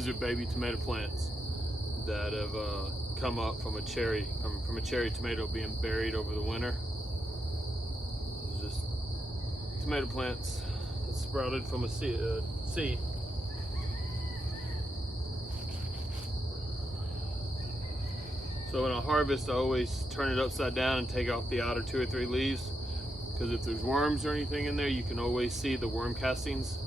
These are baby tomato plants that have come up from a cherry tomato being buried over the winter. Just tomato plants that sprouted from a seed. So when I harvest, I always turn it upside down and take off the outer 2 or 3 leaves, because if there's worms or anything in there, you can always see the worm castings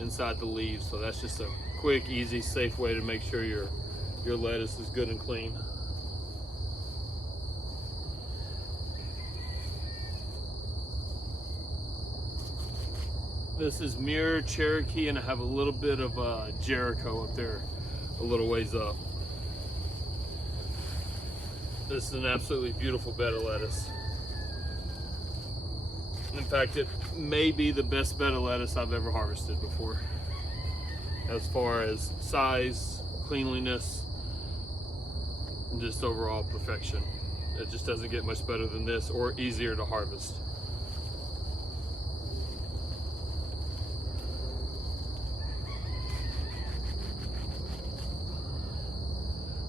inside the leaves. So that's just a quick, easy, safe way to make sure your lettuce is good and clean. This is Muir, Cherokee, and I have a little bit of Jericho up there, a little ways up. This is an absolutely beautiful bed of lettuce. In fact, it may be the best bed of lettuce I've ever harvested before, as far as size, cleanliness, and just overall perfection. It just doesn't get much better than this or easier to harvest.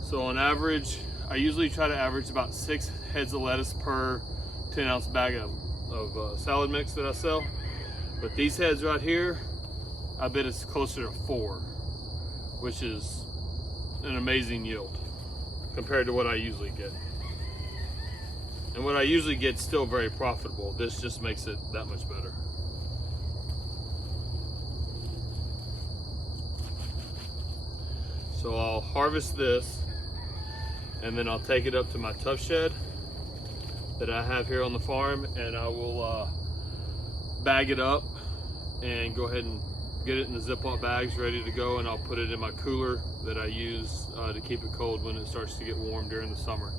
So on average, I usually try to average about 6 heads of lettuce per 10-ounce bag of salad mix that I sell. But these heads right here, I bet it's closer to 4, which is an amazing yield compared to what I usually get. And what I usually get is still very profitable. This just makes it that much better. So I'll harvest this, and then I'll take it up to my tough shed that I have here on the farm, and I will bag it up and go ahead and get it in the Ziploc bags ready to go, and I'll put it in my cooler that I use to keep it cold when it starts to get warm during the summer.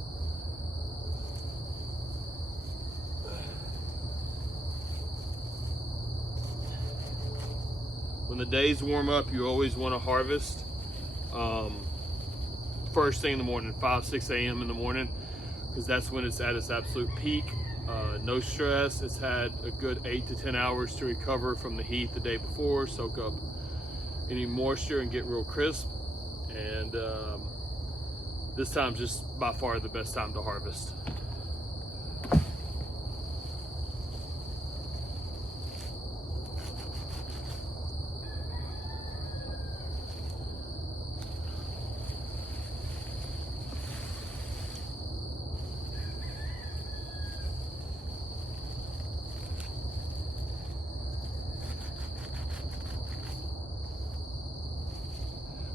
When the days warm up, you always want to harvest first thing in the morning, 5-6 a.m. in the morning, because that's when it's at its absolute peak. No stress. It's had a good 8 to 10 hours to recover from the heat the day before, soak up any moisture and get real crisp. And this time's just by far the best time to harvest.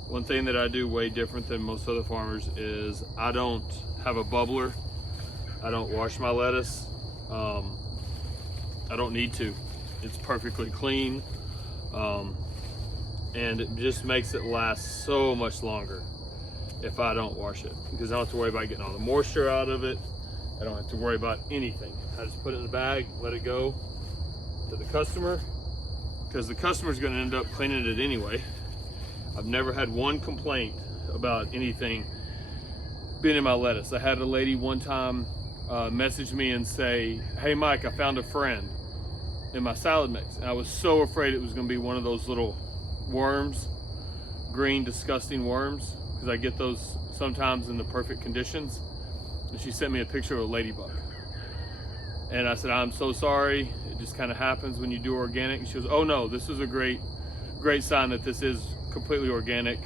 One thing that I do way different than most other farmers is I don't have a bubbler. I don't wash my lettuce. I don't need to. It's perfectly clean. And it just makes it last so much longer if I don't wash it, because I don't have to worry about getting all the moisture out of it. I don't have to worry about anything. I just put it in the bag, let it go to the customer, because the customer's going to end up cleaning it anyway. I've never had one complaint about anything being in my lettuce. I had a lady one time message me and say, "Hey Mike, I found a friend in my salad mix." And I was so afraid it was going to be one of those little worms, green disgusting worms, because I get those sometimes in the perfect conditions. And she sent me a picture of a ladybug. And I said, "I'm so sorry, it just kind of happens when you do organic." And she goes, "Oh no, this is a great sign that this is completely organic.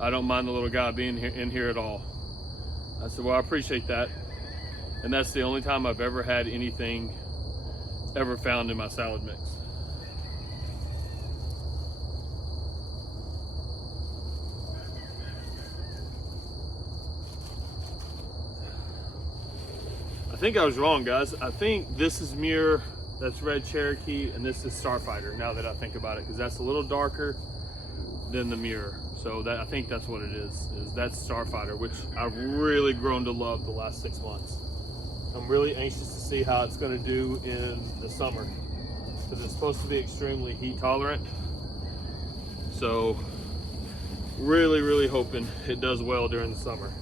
I don't mind the little guy being in here at all." I said, "Well, I appreciate that." And that's the only time I've ever had anything ever found in my salad mix. I think I was wrong, guys. I think this is Muir, that's Red Cherokee, and this is Starfighter, now that I think about it, because that's a little darker than the Muir. So I think that's what it is that's Starfighter, which I've really grown to love the last 6 months. I'm really anxious to see how it's going to do in the summer, because it's supposed to be extremely heat tolerant. So really hoping it does well during the summer.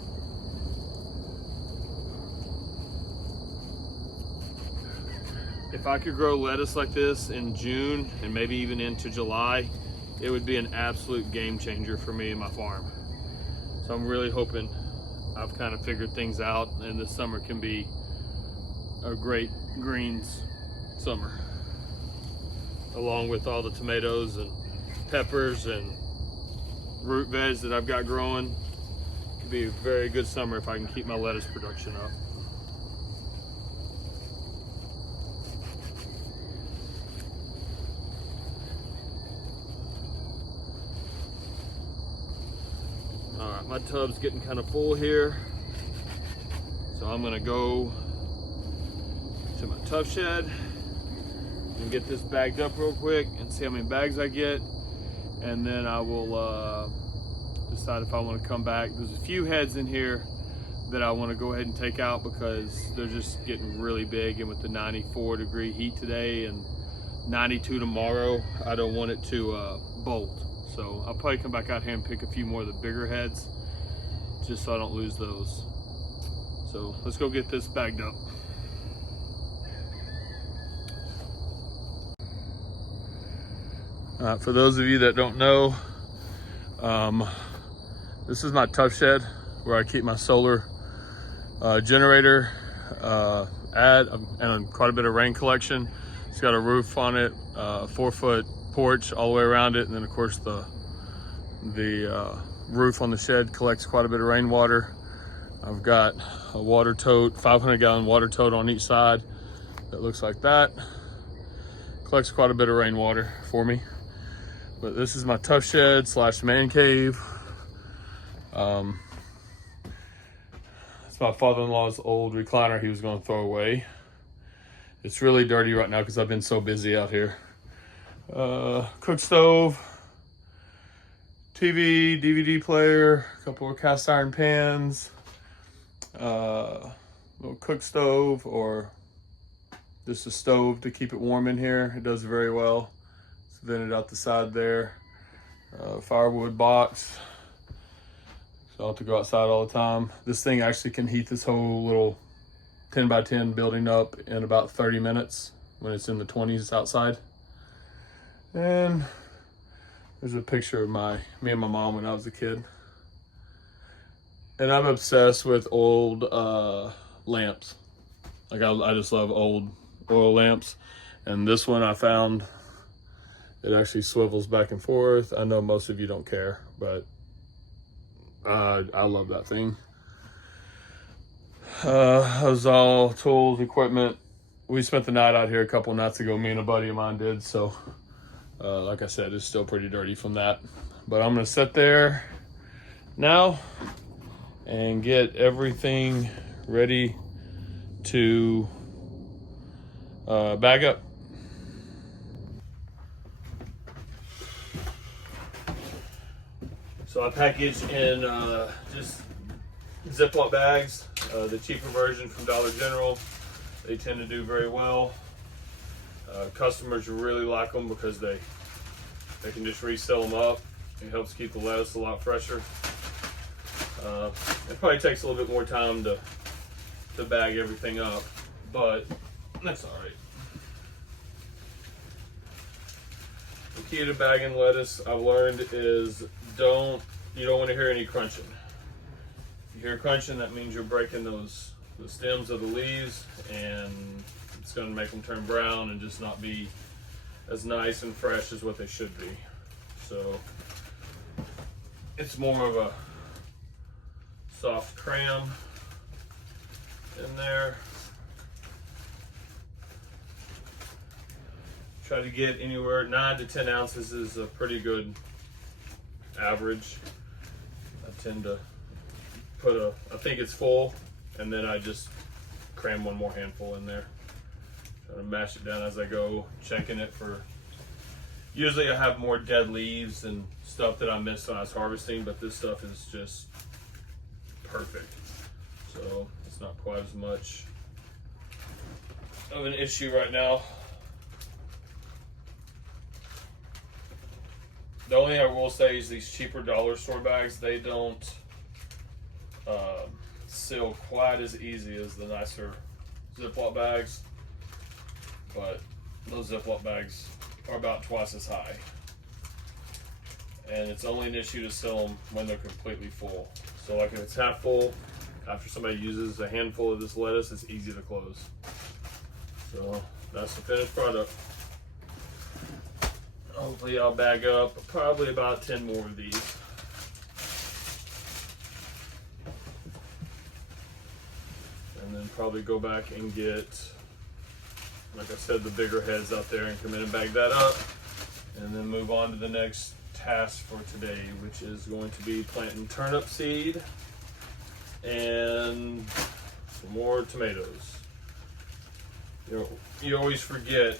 If I could grow lettuce like this in June and maybe even into July, it would be an absolute game changer for me and my farm. So I'm really hoping I've kind of figured things out, and this summer can be a great greens summer, along with all the tomatoes and peppers and root veg that I've got growing. It could be a very good summer if I can keep my lettuce production up. All right, my tub's getting kind of full here, so I'm gonna go to my tub shed and get this bagged up real quick and see how many bags I get, and then I will decide if I want to come back. There's a few heads in here that I want to go ahead and take out because they're just getting really big, and with the 94-degree heat today and 92 tomorrow, I don't want it to bolt. So I'll probably come back out here and pick a few more of the bigger heads just so I don't lose those. So let's go get this bagged up. For those of you that don't know, this is my tough shed where I keep my solar generator and quite a bit of rain collection. It's got a roof on it, 4-foot porch all the way around it, and then of course the roof on the shed collects quite a bit of rainwater. I've got a water tote, 500-gallon water tote on each side that looks like that. Collects quite a bit of rainwater for me. But this is my tough shed / man cave. It's my father-in-law's old recliner he was going to throw away. It's really dirty right now because I've been so busy out here. Cook stove, TV, DVD player, a couple of cast iron pans, little cook stove, or just a stove to keep it warm in here. It does very well. It's vented out the side there. Firewood box, so I'll have to go outside all the time. This thing actually can heat this whole little 10 by 10 building up in about 30 minutes when it's in the 20s outside. And there's a picture of me and my mom when I was a kid. And I'm obsessed with old lamps. Like I just love old oil lamps. And this one I found, it actually swivels back and forth. I know most of you don't care, but I love that thing. That was all tools, equipment. We spent the night out here a couple nights ago, me and a buddy of mine did, so like I said, it's still pretty dirty from that. But I'm gonna sit there now and get everything ready to bag up. So I packaged in just Ziploc bags, the cheaper version from Dollar General. They tend to do very well. Customers really like them because they can just reseal them up. It helps keep the lettuce a lot fresher. It probably takes a little bit more time to bag everything up, but that's all right. The key to bagging lettuce, I've learned, is you don't want to hear any crunching. If you hear crunching, that means you're breaking the stems of the leaves, and it's going to make them turn brown and just not be as nice and fresh as what they should be. So it's more of a soft cram in there. Try to get anywhere 9 to 10 ounces is a pretty good average. I tend to put I think it's full, and then I just cram one more handful in there. Try to mash it down as I go, checking it for, usually I have more dead leaves and stuff that I missed when I was harvesting, but this stuff is just perfect. So it's not quite as much of an issue right now. The only thing I will say is these cheaper dollar store bags, they don't seal quite as easy as the nicer Ziploc bags, but those Ziploc bags are about twice as high. and it's only an issue to sell them when they're completely full. So like if it's half full, after somebody uses a handful of this lettuce, it's easy to close. So that's the finished product. Hopefully I'll bag up probably about 10 more of these. And then probably go back and get, like I said, the bigger heads out there and come in and bag that up. And then move on to the next task for today, which is going to be planting turnip seed and some more tomatoes. You know, you always forget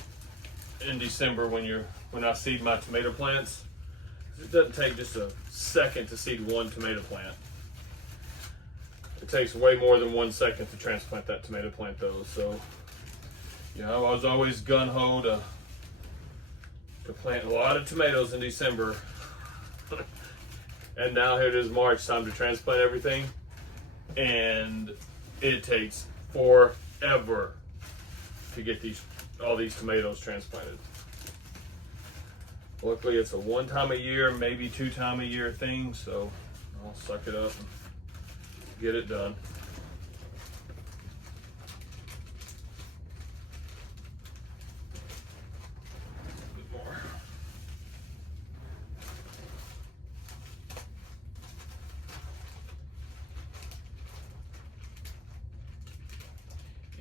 in December when I seed my tomato plants, it doesn't take just a second to seed one tomato plant. It takes way more than 1 second to transplant that tomato plant though. So, you know, I was always gung-ho to plant a lot of tomatoes in December. And now here it is March, time to transplant everything. And it takes forever to get all these tomatoes transplanted. Luckily it's a 1 time a year, maybe 2 time a year thing, so I'll suck it up and get it done. A bit more.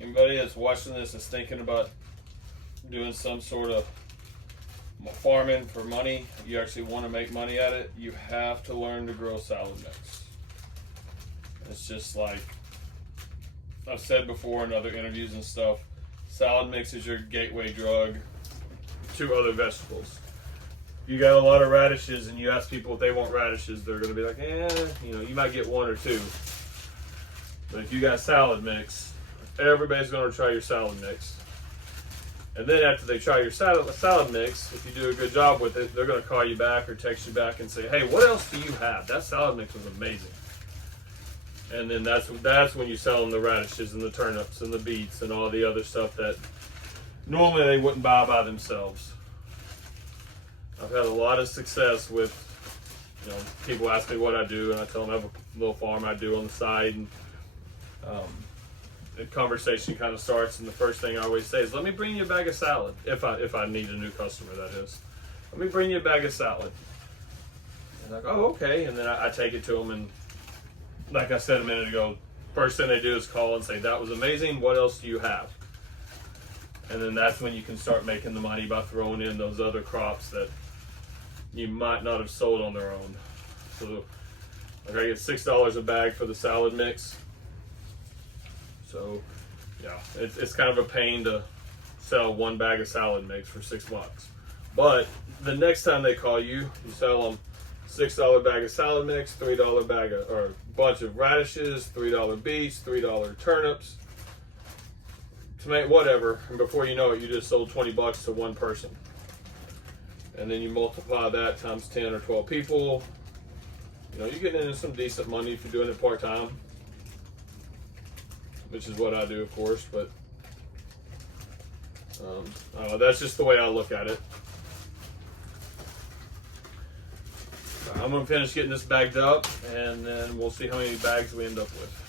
Anybody that's watching this is thinking about doing some sort of farming for money, you actually want to make money at it, you have to learn to grow salad mix. It's just like I've said before in other interviews and stuff, salad mix is your gateway drug to other vegetables. You got a lot of radishes and you ask people if they want radishes, they're going to be like, you know, you might get 1 or 2. But if you got salad mix, everybody's going to try your salad mix. And then after they try your salad mix, if you do a good job with it, they're going to call you back or text you back and say, hey, what else do you have? That salad mix was amazing. And then that's when you sell them the radishes and the turnips and the beets and all the other stuff that normally they wouldn't buy by themselves. I've had a lot of success with, you know, people ask me what I do, and I tell them I have a little farm I do on the side, and the conversation kind of starts, and the first thing I always say is, let me bring you a bag of salad, if I need a new customer, that is. Let me bring you a bag of salad. And they're like, oh, okay, and then I take it to them, and like I said a minute ago, first thing they do is call and say, that was amazing, what else do you have? And then that's when you can start making the money by throwing in those other crops that you might not have sold on their own. So like I get $6 a bag for the salad mix. So yeah, it's kind of a pain to sell 1 bag of salad mix for $6. But the next time they call you, you sell them $6 bag of salad mix, $3 bag of, or bunch of radishes, $3 beets, $3 turnips, tomato, whatever. And before you know it, you just sold $20 to 1 person. And then you multiply that times 10 or 12 people. You know, you're getting into some decent money if you're doing it part-time, which is what I do, of course, but that's just the way I look at it. I'm gonna finish getting this bagged up, and then we'll see how many bags we end up with.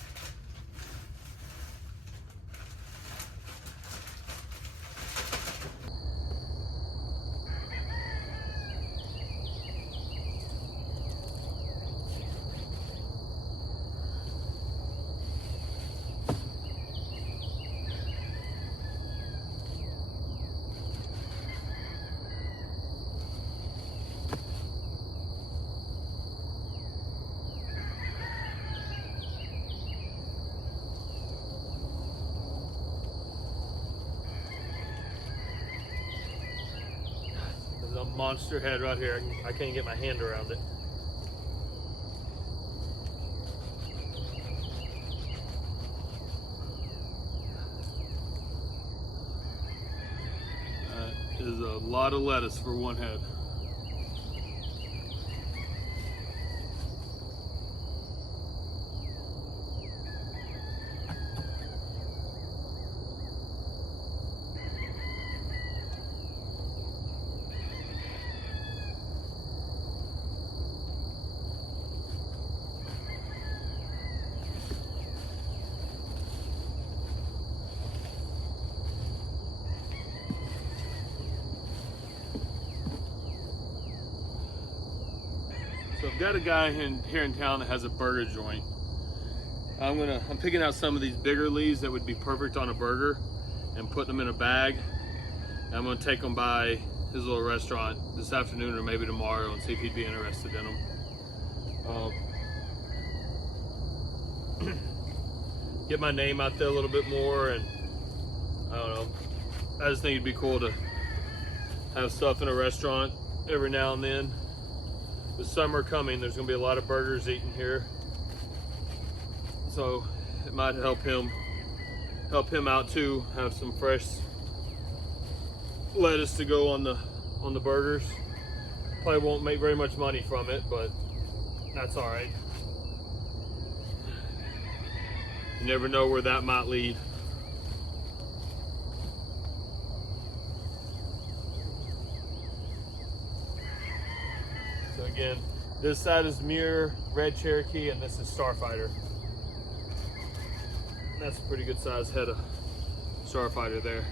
A monster head right here. I can't get my hand around it. That is a lot of lettuce for 1 head. got a guy here in town that has a burger joint. I'm picking out some of these bigger leaves that would be perfect on a burger and putting them in a bag. And I'm gonna take them by his little restaurant this afternoon or maybe tomorrow and see if he'd be interested in them. Get my name out there a little bit more, and I don't know, I just think it'd be cool to have stuff in a restaurant every now and then. With summer coming, there's gonna be a lot of burgers eaten here. So it might help him out too. Have some fresh lettuce to go on the burgers. Probably won't make very much money from it, but that's all right. You never know where that might lead. So again, this side is Muir Red Cherokee, and this is Starfighter. That's a pretty good sized head of Starfighter there.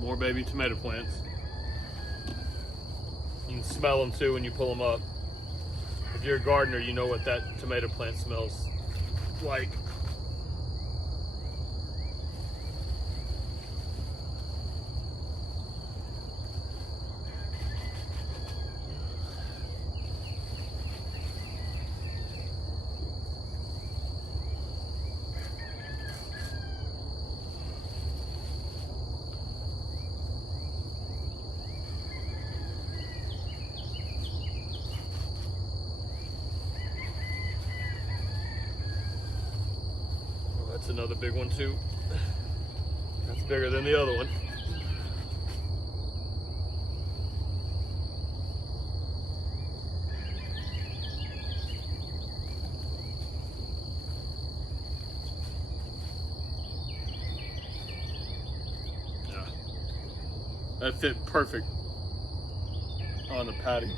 More baby tomato plants. You can smell them too when you pull them up. If you're a gardener, you know what that tomato plant smells like. That's another big one too. That's bigger than the other one. Yeah, that fit perfect on the patty.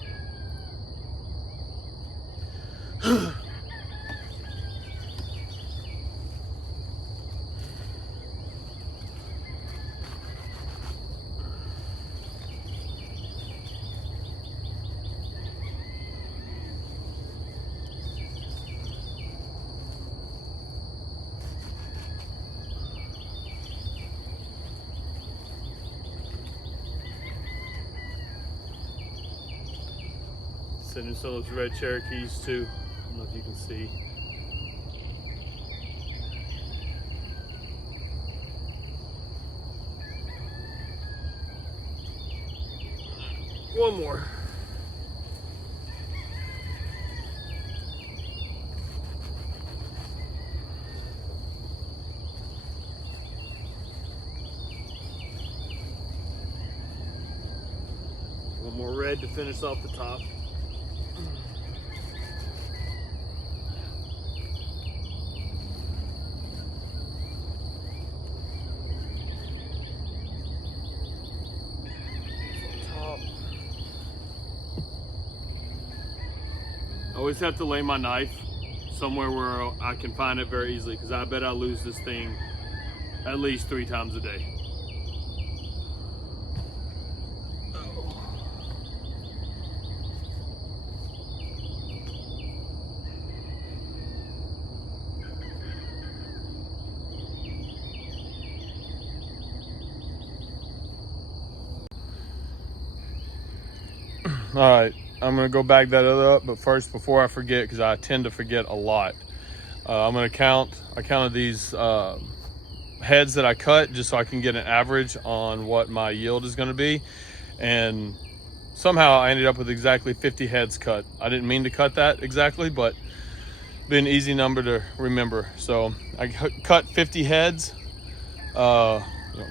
Sending some of those red Cherokees too. I don't know if you can see. One more. One more red to finish off the top. I always have to lay my knife somewhere where I can find it very easily, because I bet I lose this thing at least 3 times a day. All right, I'm gonna go bag that other up, but first, before I forget, because I tend to forget a lot, I'm gonna I counted these heads that I cut just so I can get an average on what my yield is gonna be. And somehow I ended up with exactly 50 heads cut. I didn't mean to cut that exactly, but it'd be an easy number to remember. So I cut 50 heads.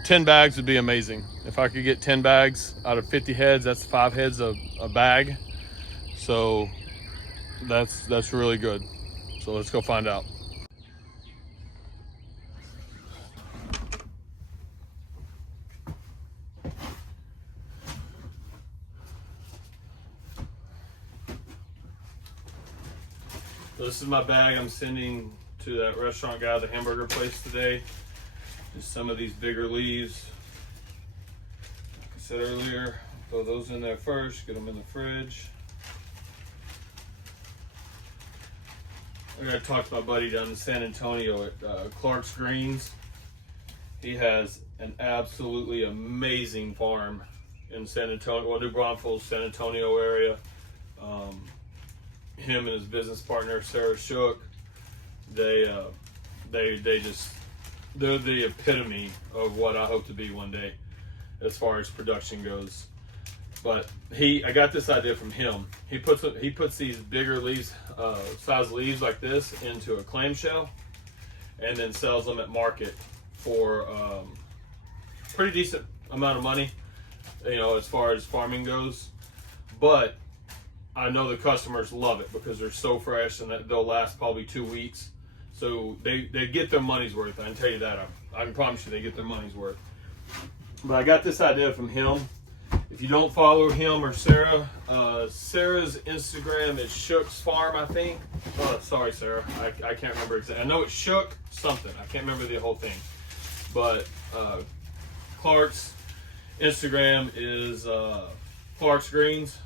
10 bags would be amazing. If I could get 10 bags out of 50 heads, that's 5 heads a bag. So that's really good. So let's go find out. So this is my bag I'm sending to that restaurant guy, the hamburger place today. Just some of these bigger leaves. Like I said earlier, throw those in there first, get them in the fridge. I gotta talk to my buddy down in San Antonio at Clark's Greens. He has an absolutely amazing farm in San Antonio, well, New Braunfels, San Antonio area. Him and his business partner Sarah Shook, they're the epitome of what I hope to be one day as far as production goes. But I got this idea from him. He puts these bigger leaves, size leaves like this into a clamshell, and then sells them at market for pretty decent amount of money, you know, as far as farming goes. But I know the customers love it because they're so fresh and that they'll last probably 2 weeks. So they get their money's worth. I can tell you that. I can promise you they get their money's worth. But I got this idea from him. If you don't follow him or Sarah, Sarah's Instagram is Shook's Farm, I think. Oh, sorry, Sarah. I can't remember exactly. I know it's Shook something. I can't remember the whole thing. But Clark's Instagram is Clark's Greens.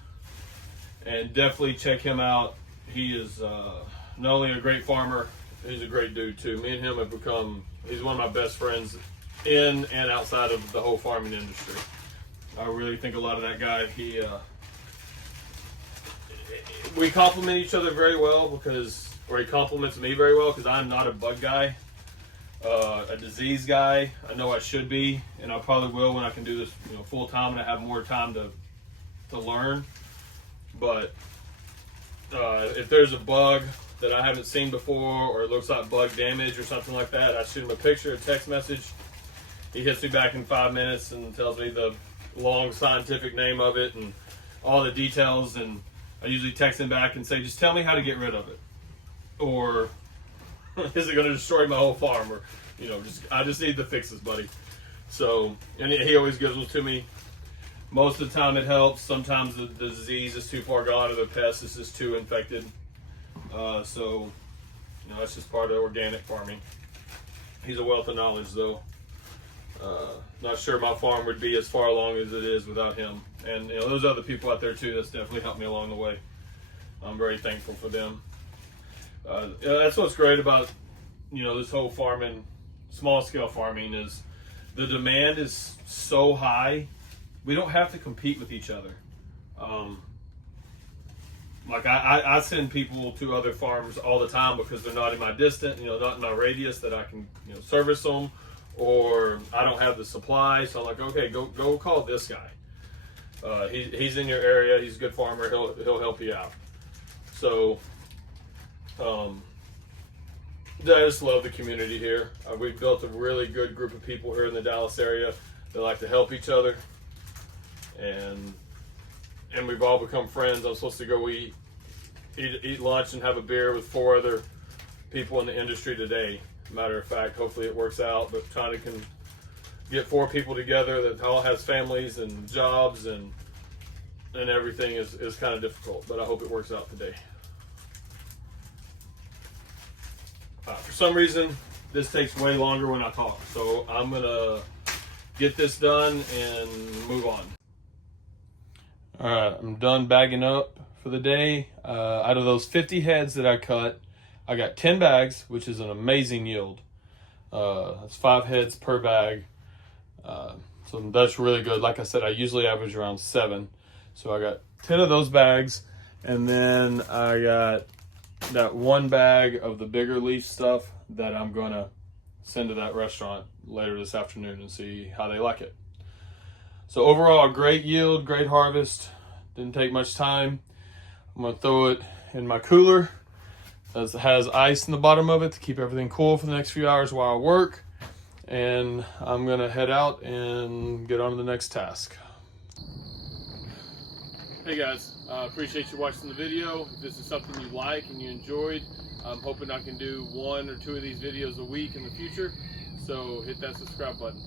And definitely check him out. He is not only a great farmer, he's a great dude too. Me and him have become, he's one of my best friends in and outside of the whole farming industry. I really think a lot of that guy, we complement each other very well or he compliments me very well because I'm not a bug guy, a disease guy. I know I should be, and I probably will when I can do this, you know, full time and I have more time to learn. But if there's a bug that I haven't seen before, or it looks like bug damage or something like that, I shoot him a picture, a text message. He hits me back in 5 minutes and tells me the long scientific name of it and all the details. And I usually text him back and say, just tell me how to get rid of it. Or is it going to destroy my whole farm? Or, you know, I just need the fixes, buddy. So, and he always gives them to me. Most of the time it helps. Sometimes the disease is too far gone or the pest is just too infected. So, you know, that's just part of organic farming. He's a wealth of knowledge though. Not sure my farm would be as far along as it is without him. And, you know, there's other people out there too that's definitely helped me along the way. I'm very thankful for them. That's what's great about, you know, this whole farming, small scale farming, is the demand is so high. We don't have to compete with each other. Like I send people to other farms all the time because they're not in my distance, you know, not in my radius that I can, you know, service them, or I don't have the supply. So I'm like, okay, go call this guy. He's in your area. He's a good farmer. He'll help you out. So, I just love the community here. We've built a really good group of people here in the Dallas area that like to help each other. And we've all become friends. I'm supposed to go eat lunch and have a beer with 4 other people in the industry today. Matter of fact, hopefully it works out, but trying to get 4 people together that all has families and jobs and everything is kind of difficult, but I hope it works out today. For some reason, this takes way longer when I talk, so I'm gonna get this done and move on. All right, I'm done bagging up for the day. Out of those 50 heads that I cut, I got 10 bags, which is an amazing yield. That's 5 heads per bag. So that's really good. Like I said, I usually average around 7. So I got 10 of those bags. And then I got that 1 bag of the bigger leaf stuff that I'm going to send to that restaurant later this afternoon and see how they like it. So overall, a great yield, great harvest. Didn't take much time. I'm gonna throw it in my cooler. It has ice in the bottom of it to keep everything cool for the next few hours while I work. And I'm gonna head out and get on to the next task. Hey guys, appreciate you watching the video. If this is something you like and you enjoyed, I'm hoping I can do 1 or 2 of these videos a week in the future. So hit that subscribe button.